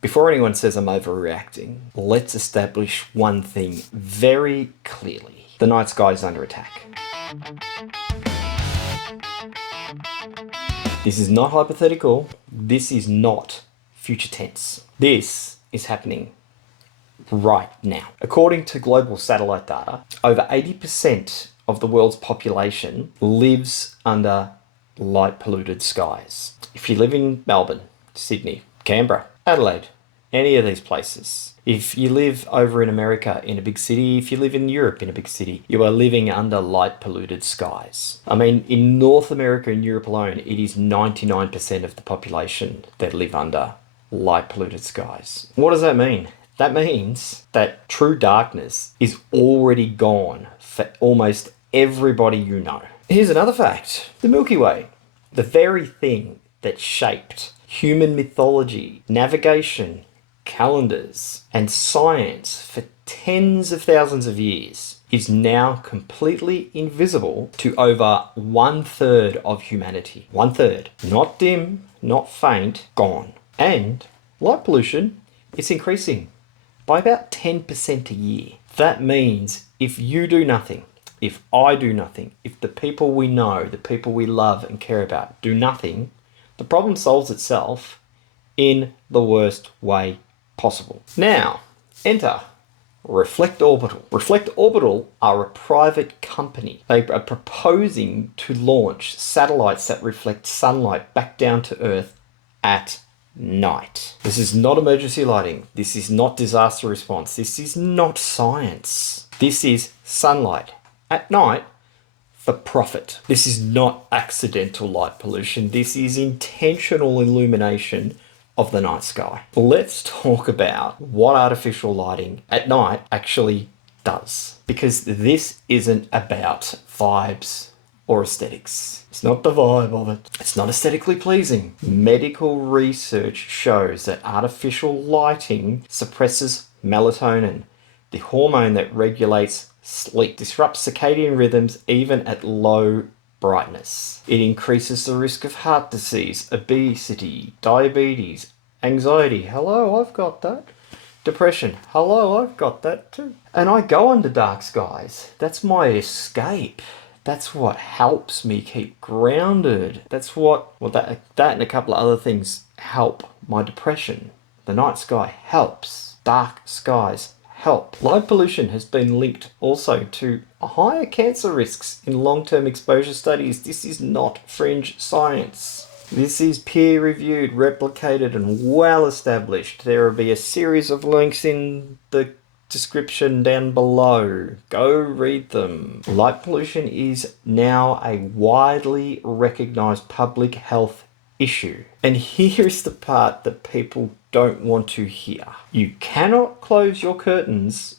Before anyone says I'm overreacting, let's establish one thing very clearly. The night sky is under attack. This is not hypothetical. This is not future tense. This is happening right now. According to global satellite data, over 80% of the world's population lives under light polluted skies. If you live in Melbourne, Sydney, Canberra, Adelaide, any of these places, if you live over in America in a big city, if you live in Europe in a big city, you are living under light polluted skies. I mean, in North America and Europe alone, it is 99% of the population that live under light polluted skies. What does that mean? That means that true darkness is already gone for almost everybody you know. Here's another fact. The Milky Way, the very thing that shaped human mythology, navigation, calendars, and science for tens of thousands of years, is now completely invisible to over 1/3 of humanity. 1/3. Not dim, not faint, gone. And light pollution is increasing by about 10% a year. That means if you do nothing, if I do nothing, if the people we know, the people we love and care about do nothing, the problem solves itself in the worst way possible. Now, enter Reflect Orbital. Reflect Orbital are a private company. They are proposing to launch satellites that reflect sunlight back down to Earth at night. This is not emergency lighting. This is not disaster response. This is not science. This is sunlight at night for profit. This is not accidental light pollution. This is intentional illumination of the night sky. Let's talk about what artificial lighting at night actually does, because this isn't about vibes or aesthetics. It's not the vibe of it. It's not aesthetically pleasing. Medical research shows that artificial lighting suppresses melatonin, the hormone that regulates sleep, disrupts circadian rhythms even at low brightness. It increases the risk of heart disease, obesity, diabetes, anxiety. Hello, I've got that. Depression. Hello, I've got that too. And I go under dark skies. That's my escape. That's what helps me keep grounded. That's what, that and a couple of other things help my depression. The night sky helps. Dark skies help. Light pollution has been linked also to higher cancer risks in long-term exposure studies. This is not fringe science. This is peer-reviewed, replicated, and well-established. There will be a series of links in the description down below. Go read them. Light pollution is now a widely recognized public health issue. And here's the part that people don't want to hear. You cannot close your curtains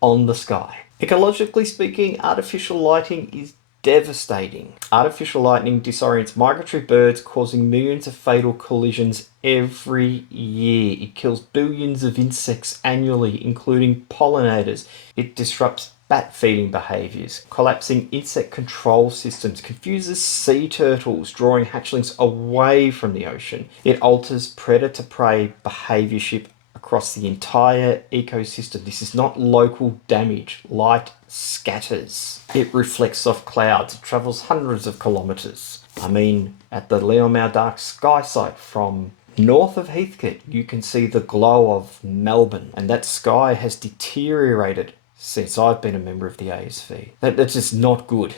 on the sky. Ecologically speaking, artificial lighting is devastating. Artificial lighting disorients migratory birds, causing millions of fatal collisions every year. It kills billions of insects annually, including pollinators. It disrupts bat feeding behaviours, collapsing insect control systems, confuses sea turtles, drawing hatchlings away from the ocean. It alters predator-prey behaviourship across the entire ecosystem. This is not local damage. Light scatters. It reflects off clouds. It travels hundreds of kilometres. I mean, at the Leomau DarkSky site from north of Heathcote, you can see the glow of Melbourne, and that sky has deteriorated since I've been a member of the ASV. That's just not good.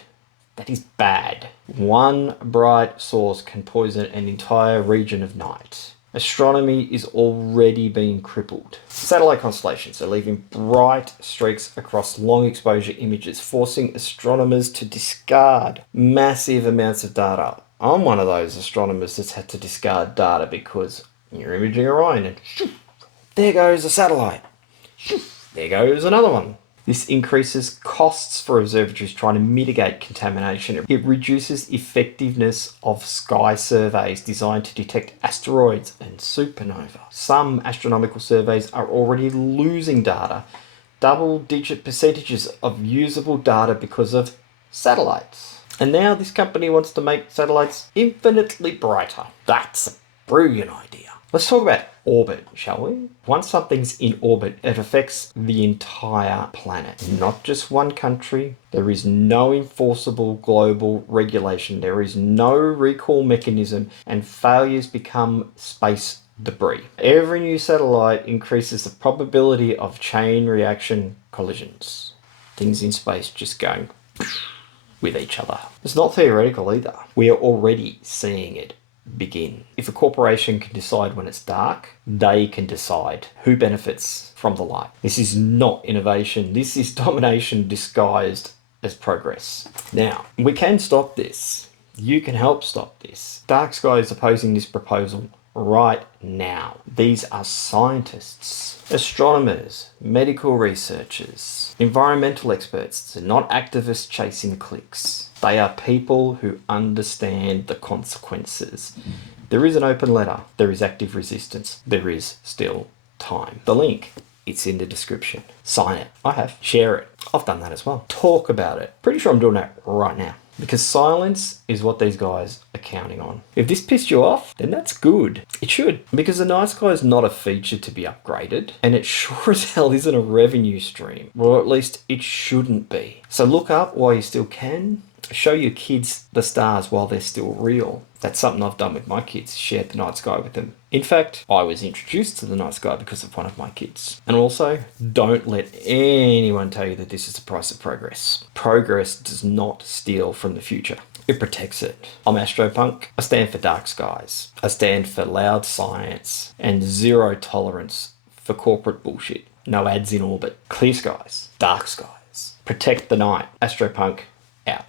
That is bad. One bright source can poison an entire region of night. Astronomy is already being crippled. Satellite constellations are leaving bright streaks across long exposure images, forcing astronomers to discard massive amounts of data. I'm one of those astronomers that's had to discard data because you're imaging Orion and shoo, there goes a satellite. Shoo, there goes another one. This increases costs for observatories trying to mitigate contamination. It reduces effectiveness of sky surveys designed to detect asteroids and supernova. Some astronomical surveys are already losing data, double-digit percentages of usable data because of satellites. And now this company wants to make satellites infinitely brighter. That's a brilliant idea. Let's talk about orbit, shall we? Once something's in orbit, it affects the entire planet, not just one country. There is no enforceable global regulation. There is no recall mechanism, and failures become space debris. Every new satellite increases the probability of chain reaction collisions. Things in space just going with each other. It's not theoretical either. We are already seeing it begin. If a corporation can decide when it's dark, they can decide who benefits from the light. This is not innovation. This is domination disguised as progress. Now, we can stop this. You can help stop this. DarkSky is opposing this proposal right now. These are scientists, astronomers, medical researchers, environmental experts. They're not activists chasing clicks. They are people who understand the consequences. There is an open letter. There is active resistance. There is still time. The link, it's in the description. Sign it. I have. Share it. I've done that as well. Talk about it. Pretty sure I'm doing that right now. Because silence is what these guys are counting on. If this pissed you off, then that's good. It should. Because the night sky is not a feature to be upgraded. And it sure as hell isn't a revenue stream. Or at least it shouldn't be. So look up while you still can. Show your kids the stars while they're still real. That's something I've done with my kids, shared the night sky with them. In fact, I was introduced to the night sky because of one of my kids. And also, don't let anyone tell you that this is the price of progress. Progress does not steal from the future. It protects it. I'm Astropunk. I stand for dark skies. I stand for loud science and zero tolerance for corporate bullshit. No ads in orbit. Clear skies. Dark skies. Protect the night. Astropunk out.